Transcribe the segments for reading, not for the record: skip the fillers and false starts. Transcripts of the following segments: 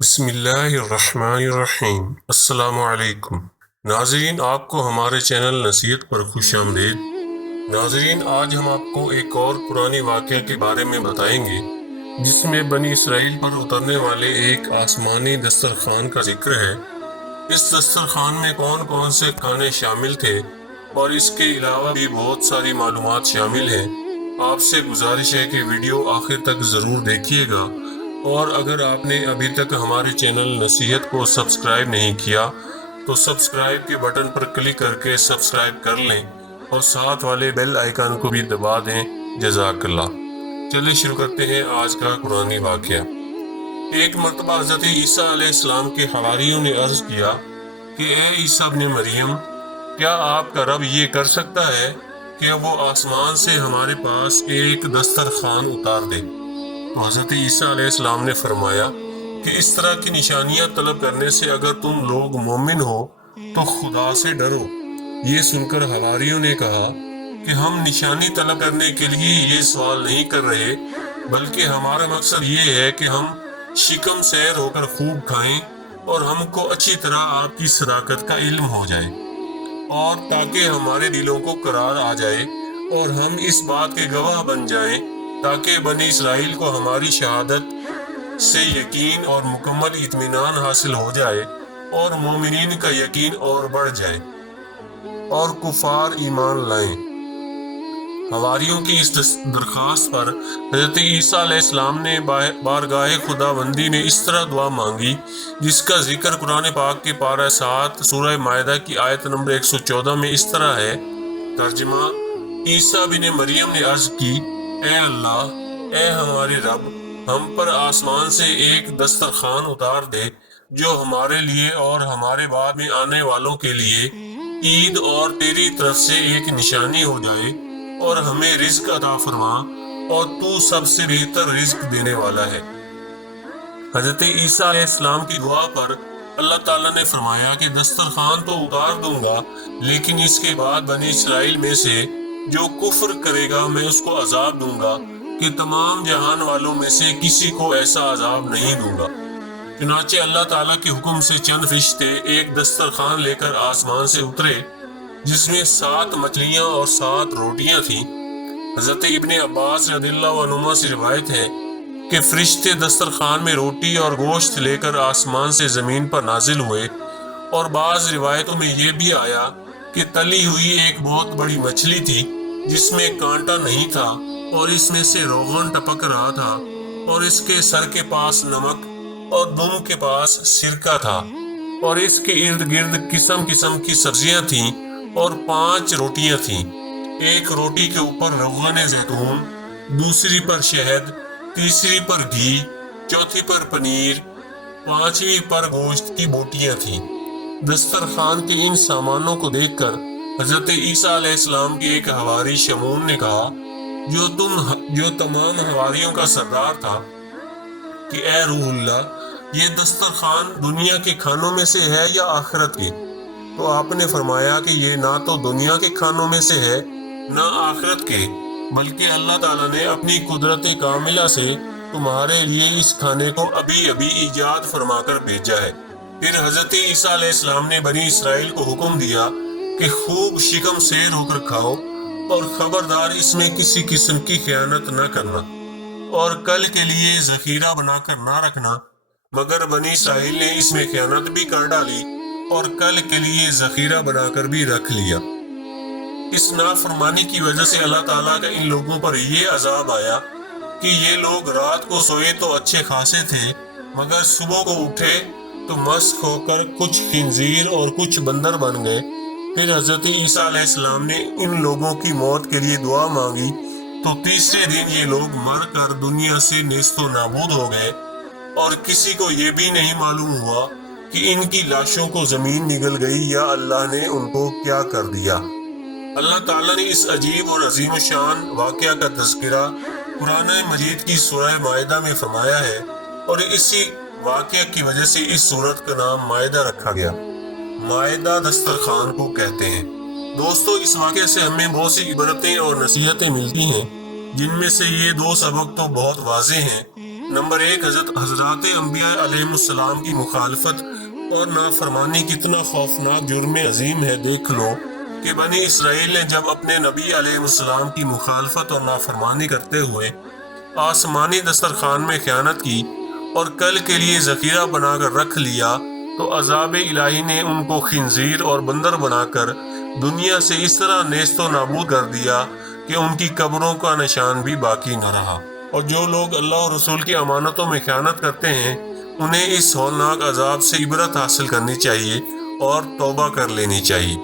بسم اللہ الرحمن الرحیم۔ السلام علیکم ناظرین، آپ کو ہمارے چینل نصیحت پر خوش آمدید۔ ناظرین، آج ہم آپ کو ایک اور قرآنی واقعہ کے بارے میں بتائیں گے جس میں بنی اسرائیل پر اترنے والے ایک آسمانی دسترخوان کا ذکر ہے۔ اس دسترخوان میں کون کون سے کھانے شامل تھے اور اس کے علاوہ بھی بہت ساری معلومات شامل ہیں۔ آپ سے گزارش ہے کہ ویڈیو آخر تک ضرور دیکھیے گا، اور اگر آپ نے ابھی تک ہمارے چینل نصیحت کو سبسکرائب نہیں کیا تو سبسکرائب کے بٹن پر کلک کر کے سبسکرائب کر لیں اور ساتھ والے بیل آئیکن کو بھی دبا دیں۔ جزاک اللہ۔ چلیں شروع کرتے ہیں آج کا قرآنی واقعہ۔ ایک مرتبہ حضرت عیسیٰ علیہ السلام کے حواریوں نے عرض کیا کہ اے عیسیٰ ابن مریم، کیا آپ کا رب یہ کر سکتا ہے کہ وہ آسمان سے ہمارے پاس ایک دسترخوان اتار دے؟ تو حضرت عیسیٰ علیہ السلام نے فرمایا کہ اس طرح کی نشانیاں طلب کرنے سے اگر تم لوگ مومن ہو تو خدا سے ڈرو۔ یہ سن کر حواریوں نے کہا کہ ہم نشانی طلب کرنے کے لیے یہ سوال نہیں کر رہے، بلکہ ہمارا مقصد یہ ہے کہ ہم شکم سیر ہو کر خوب کھائیں اور ہم کو اچھی طرح آپ کی صداقت کا علم ہو جائے، اور تاکہ ہمارے دلوں کو قرار آ جائے اور ہم اس بات کے گواہ بن جائیں، تاکہ بنی اسرائیل کو ہماری شہادت سے یقین اور مکمل اطمینان حاصل ہو جائے اور مومنین کا یقین اور بڑھ جائے اور کفار ایمان لائیں۔ حواریوں کی اس درخواست پر حضرت عیسیٰ علیہ السلام نے بارگاہ خداوندی میں اس طرح دعا مانگی جس کا ذکر قرآن پاک کے پارہ 7 سورہ مائدہ کی آیت نمبر 114 میں اس طرح ہے۔ ترجمہ: عیسیٰ بن مریم نے عرض کی، اے اللہ، اے ہمارے رب، ہم پر آسمان سے ایک دسترخوان اتار دے جو ہمارے لیے اور ہمارے بعد میں آنے والوں کے لیے عید اور تیری طرف سے ایک نشانی ہو جائے، اور ہمیں رزق عطا فرما، اور تو سب سے بہتر رزق دینے والا ہے۔ حضرت عیسیٰ علیہ السلام کی دعا پر اللہ تعالیٰ نے فرمایا کہ دسترخوان تو اتار دوں گا، لیکن اس کے بعد بنی اسرائیل میں سے جو کفر کرے گا میں اس کو عذاب دوں گا کہ تمام جہان والوں میں سے کسی کو ایسا عذاب نہیں دوں گا۔ چنانچہ اللہ تعالیٰ کے حکم سے چند فرشتے ایک دسترخوان لے کر آسمان سے اترے جس میں 7 مچھلیاں اور 7 روٹیاں تھیں۔ حضرت ابن عباس رضی اللہ عنہما سے روایت ہے کہ فرشتے دسترخوان میں روٹی اور گوشت لے کر آسمان سے زمین پر نازل ہوئے، اور بعض روایتوں میں یہ بھی آیا کہ تلی ہوئی ایک بہت بڑی مچھلی تھی جس میں کانٹا نہیں تھا، اور اس میں سے روغن ٹپک رہا تھا، اور اس کے سر کے پاس نمک اور دم کے پاس سرکہ تھا، اور اس کے ارد گرد قسم قسم کی سبزیاں تھیں، اور 5 روٹیاں تھیں۔ ایک روٹی کے اوپر روغن زیتون، دوسری پر شہد، تیسری پر گھی، چوتھی پر پنیر، 5ویں پر گوشت کی بوٹیاں تھیں۔ دسترخوان کے ان سامانوں کو دیکھ کر حضرت عیسیٰ علیہ السلام کے ایک حواری شمعون نے کہا جو تمام حواریوں کا سردار تھا کہ اے روح اللہ، یہ دسترخوان دنیا کے کھانوں میں سے ہے یا آخرت کے؟ تو آپ نے فرمایا کہ یہ نہ تو دنیا کے کھانوں میں سے ہے نہ آخرت کے، بلکہ اللہ تعالیٰ نے اپنی قدرت کاملہ سے تمہارے لیے اس کھانے کو ابھی ابھی ایجاد فرما کر بھیجا ہے۔ پھر حضرت عیسیٰ علیہ السلام نے بنی اسرائیل کو حکم دیا کہ خوب شکم سیر ہو کر کھاؤ، اور خبردار اس میں کسی قسم کی خیانت نہ کرنا، اور کل کے لیے ذخیرہ بنا کر نہ رکھنا۔ مگر بنی اسرائیل نے اس میں خیانت بھی کر ڈالی اور کل کے لیے ذخیرہ بنا کر بھی رکھ لیا۔ اس نافرمانی کی وجہ سے اللہ تعالیٰ کا ان لوگوں پر یہ عذاب آیا کہ یہ لوگ رات کو سوئے تو اچھے خاصے تھے، مگر صبح کو اٹھے تو مسخ ہو کر کچھ خنزیر اور کچھ بندر بن گئے۔ پھر حضرت عیسیٰ علیہ السلام نے ان لوگوں کی موت کے لیے دعا مانگی تو تیسرے دن یہ لوگ مر کر دنیا سے نیست و نابود ہو گئے، اور کسی کو یہ بھی نہیں معلوم ہوا کہ ان کی لاشوں کو زمین نگل گئی یا اللہ نے ان کو کیا کر دیا۔ اللہ تعالیٰ نے اس عجیب اور عظیم الشان واقعہ کا تذکرہ قرآن مجید کی سورہ مائدہ میں فرمایا ہے، اور اسی واقعہ کی وجہ سے اس سورت کا نام مائدہ رکھا گیا۔ مائدہ دسترخوان کو کہتے ہیں۔ دوستو، اس واقعے سے ہمیں بہت سی عبرتیں اور نصیحتیں ملتی ہیں، جن میں سے یہ 2 سبق تو بہت واضح ہیں۔ نمبر 1، حضرات انبیاء علیہ السلام کی مخالفت اور نافرمانی کتنا خوفناک جرم عظیم ہے۔ دیکھ لو کہ بنی اسرائیل نے جب اپنے نبی علیہ السلام کی مخالفت اور نافرمانی کرتے ہوئے آسمانی دسترخوان میں خیانت کی اور کل کے لیے ذخیرہ بنا کر رکھ لیا، تو عذاب الہی نے ان کو خنزیر اور بندر بنا کر دنیا سے اس طرح نیست و نابود کر دیا کہ ان کی قبروں کا نشان بھی باقی نہ رہا۔ اور جو لوگ اللہ اور رسول کی امانتوں میں خیانت کرتے ہیں، انہیں اس ہولناک عذاب سے عبرت حاصل کرنی چاہیے اور توبہ کر لینی چاہیے۔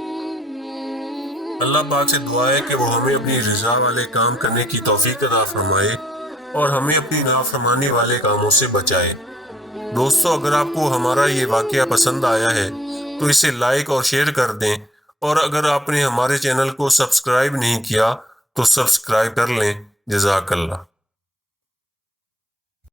اللہ پاک سے دعا ہے کہ وہ ہمیں اپنی رضا والے کام کرنے کی توفیق عطا فرمائے اور ہمیں اپنی نافرمانی والے کاموں سے بچائے۔ دوستو، اگر آپ کو ہمارا یہ واقعہ پسند آیا ہے تو اسے لائک اور شیئر کر دیں، اور اگر آپ نے ہمارے چینل کو سبسکرائب نہیں کیا تو سبسکرائب کر لیں۔ جزاک اللہ۔